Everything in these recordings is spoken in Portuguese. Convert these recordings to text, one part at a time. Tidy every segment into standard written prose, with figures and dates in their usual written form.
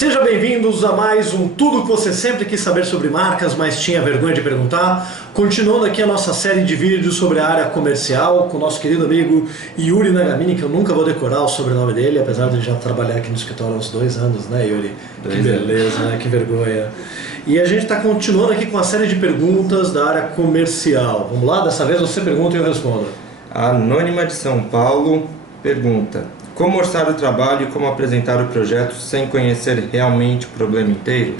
Sejam bem-vindos a mais um Tudo que você sempre quis saber sobre marcas, mas tinha vergonha de perguntar. Continuando aqui a nossa série de vídeos sobre a área comercial com o nosso querido amigo Yuri Nagamini, que eu nunca vou decorar o sobrenome dele, apesar de ele já trabalhar aqui no escritório há uns 2 anos, né, Yuri? Que beleza, né? Que vergonha. E a gente está continuando aqui com a série de perguntas da área comercial. Vamos lá? Dessa vez você pergunta e eu respondo. A Anônima de São Paulo pergunta: como orçar o trabalho e como apresentar o projeto sem conhecer realmente o problema inteiro?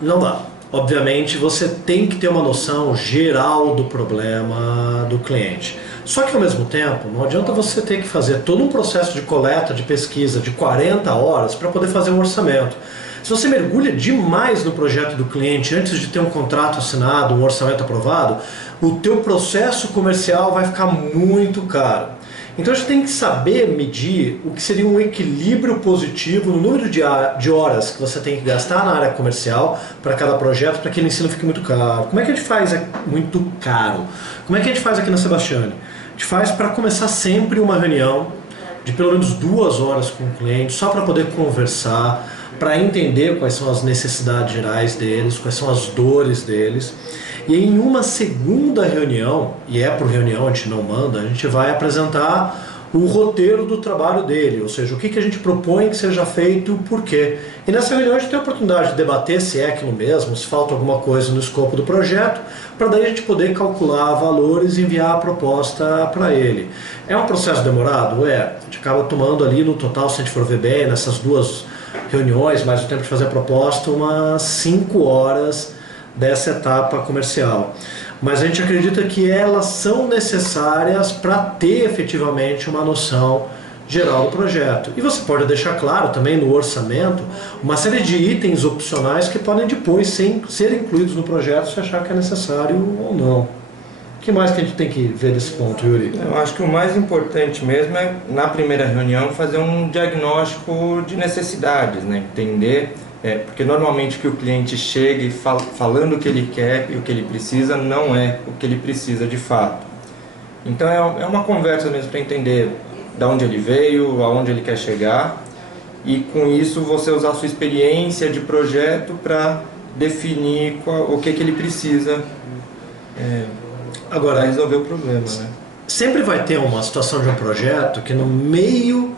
Não dá. Obviamente você tem que ter uma noção geral do problema do cliente. Só que ao mesmo tempo, não adianta você ter que fazer todo um processo de coleta, de pesquisa de 40 horas para poder fazer um orçamento. Se você mergulha demais no projeto do cliente antes de ter um contrato assinado, um orçamento aprovado, o teu processo comercial vai ficar muito caro. Então a gente tem que saber medir o que seria um equilíbrio positivo no número de horas que você tem que gastar na área comercial para cada projeto, para que ele ensino fique muito caro. Como é que a gente faz muito caro? Como é que a gente faz aqui na Sebastiani? A gente faz para começar sempre uma reunião de pelo menos 2 horas com o cliente, só para poder conversar, para entender quais são as necessidades gerais deles, quais são as dores deles. E em uma segunda reunião, e é por reunião, a gente não manda, a gente vai apresentar o roteiro do trabalho dele, ou seja, o que a gente propõe que seja feito e o porquê. E nessa reunião a gente tem a oportunidade de debater se é aquilo mesmo, se falta alguma coisa no escopo do projeto, para daí a gente poder calcular valores e enviar a proposta para ele. É um processo demorado? É. A gente acaba tomando ali no total, se a gente for ver bem, nessas 2 reuniões, mais o tempo de fazer a proposta, umas 5 horas dessa etapa comercial. Mas a gente acredita que elas são necessárias para ter efetivamente uma noção geral do projeto. E você pode deixar claro também no orçamento uma série de itens opcionais que podem depois ser incluídos no projeto se achar que é necessário ou não. O que mais que a gente tem que ver desse ponto, Yuri? Eu acho que o mais importante mesmo é, na primeira reunião, fazer um diagnóstico de necessidades, né? Entender, porque normalmente que o cliente chega e falando o que ele quer e o que ele precisa não é o que ele precisa de fato. Então é uma conversa mesmo para entender de onde ele veio, aonde ele quer chegar, e com isso você usar a sua experiência de projeto para definir o que ele precisa agora para resolver o problema, né? Sempre vai ter uma situação de um projeto que no meio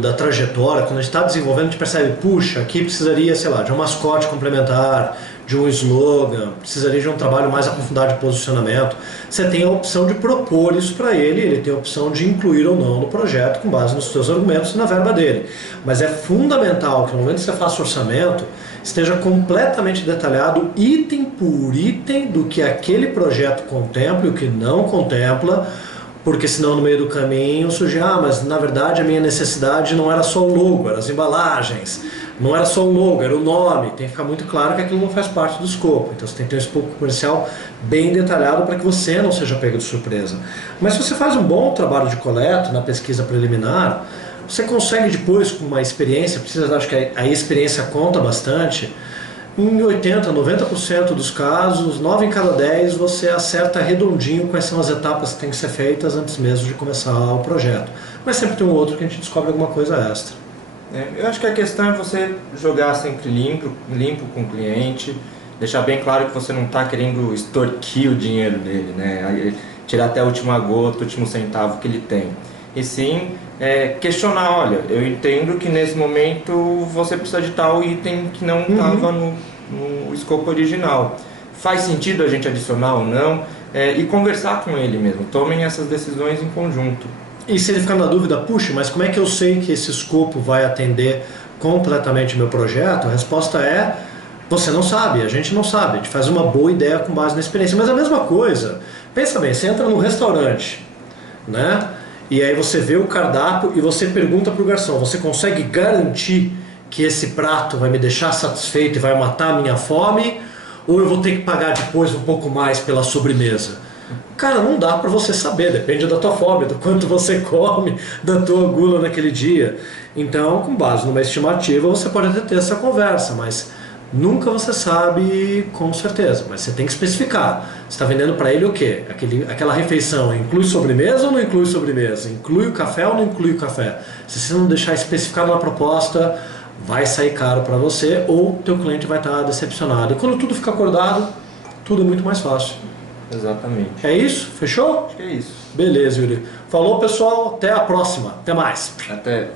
da trajetória, quando a gente está desenvolvendo, a gente percebe, puxa, aqui precisaria, sei lá, de um mascote complementar, de um slogan, precisaria de um trabalho mais aprofundado de posicionamento. Você tem a opção de propor isso para ele tem a opção de incluir ou não no projeto com base nos seus argumentos e na verba dele. Mas é fundamental que no momento que você faça o orçamento, esteja completamente detalhado, item por item, do que aquele projeto contempla e o que não contempla, porque senão no meio do caminho surge, mas na verdade a minha necessidade não era só o logo, eram as embalagens, não era só o logo, era o nome. Tem que ficar muito claro que aquilo não faz parte do escopo, então você tem que ter um escopo comercial bem detalhado para que você não seja pego de surpresa. Mas se você faz um bom trabalho de coleta na pesquisa preliminar, você consegue depois, com uma experiência, acho que a experiência conta bastante, em 80%, 90% dos casos, 9 em cada 10, você acerta redondinho quais são as etapas que têm que ser feitas antes mesmo de começar o projeto. Mas sempre tem um outro que a gente descobre alguma coisa extra. Eu acho que a questão é você jogar sempre limpo com o cliente, deixar bem claro que você não está querendo extorquir o dinheiro dele, né? Tirar até a última gota, o último centavo que ele tem. E sim, questionar, olha, eu entendo que nesse momento você precisa de tal item que não estava no escopo original. Faz sentido a gente adicionar ou não? E conversar com ele mesmo, tomem essas decisões em conjunto. E se ele ficar na dúvida, puxa, mas como é que eu sei que esse escopo vai atender completamente o meu projeto? A resposta é, você não sabe, a gente não sabe, a gente faz uma boa ideia com base na experiência. Mas a mesma coisa, pensa bem, você entra num restaurante, né? E aí você vê o cardápio e você pergunta para o garçom, você consegue garantir que esse prato vai me deixar satisfeito e vai matar a minha fome? Ou eu vou ter que pagar depois um pouco mais pela sobremesa? Cara, não dá para você saber, depende da tua fome, do quanto você come, da tua gula naquele dia. Então, com base numa estimativa, você pode até ter essa conversa, mas nunca você sabe com certeza, mas você tem que especificar. Você está vendendo para ele o quê? Aquela refeição inclui sobremesa ou não inclui sobremesa? Inclui o café ou não inclui o café? Se você não deixar especificado na proposta, vai sair caro para você ou teu cliente vai estar decepcionado. E quando tudo fica acordado, tudo é muito mais fácil. Exatamente. É isso? Fechou? Acho que é isso. Beleza, Yuri. Falou, pessoal. Até a próxima. Até mais. Até.